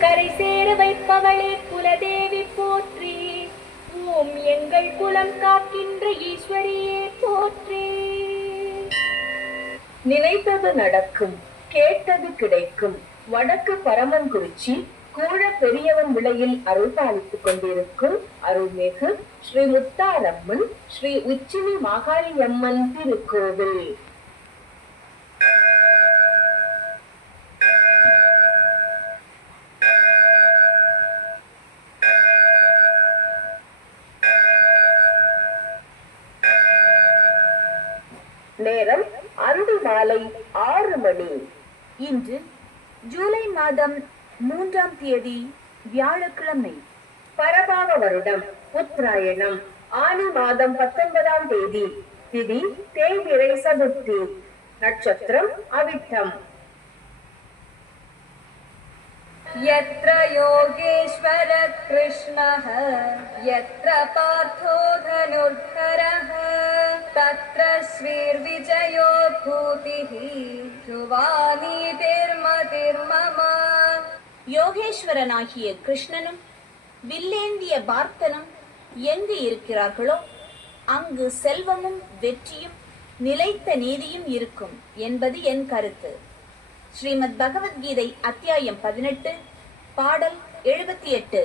கரை சேர வைப்பவளே குலதேவி போற்றி. ஓம் எங்கள் குலம் காக்கின்ற ஈஸ்வரியே போற்றி. நினைத்தது நடக்கும், கேட்டது கிடைக்கும். வடக்கு பரமன்குறிச்சி கூழ பெரியவன் விளையில் அருள் பாலித்துக் கொண்டிருக்கும் அருள்மிகு ஸ்ரீ முத்தாரம்மன் ஸ்ரீ உச்சினி மாகாளியம்மன் திருக்கோவில். நேரம் அன்று மாலை 6 மணி. இன்று ஜூலை மாதம் 3ஆம் தேதி வியாழக்கிழமை. பரபாவ வருடம் உத்தராயணம் ஆனி மாதம் 19ஆம் தேதி. திதி தேய்பிறை சதுர்த்தி. நட்சத்திரம் அவிட்டம். यत्र योगेश्वर कृष्णः यत्र पार्थो धनुर्धरः तत्र श्रीर्विजयो भूतिः ध्रुवानीतिर्मतिर्मम. யோகேஸ்வரனாகிய கிருஷ்ணனும் வில்லேந்திய பார்த்தனும் எங்கு இருக்கிறார்களோ அங்கு செல்வமும் வெற்றியும் நிலைத்த நீதியும் இருக்கும் என்பது என் கருத்து. ஸ்ரீமத் பகவத்கீதை அத்தியாயம் 18 பாடல் 78.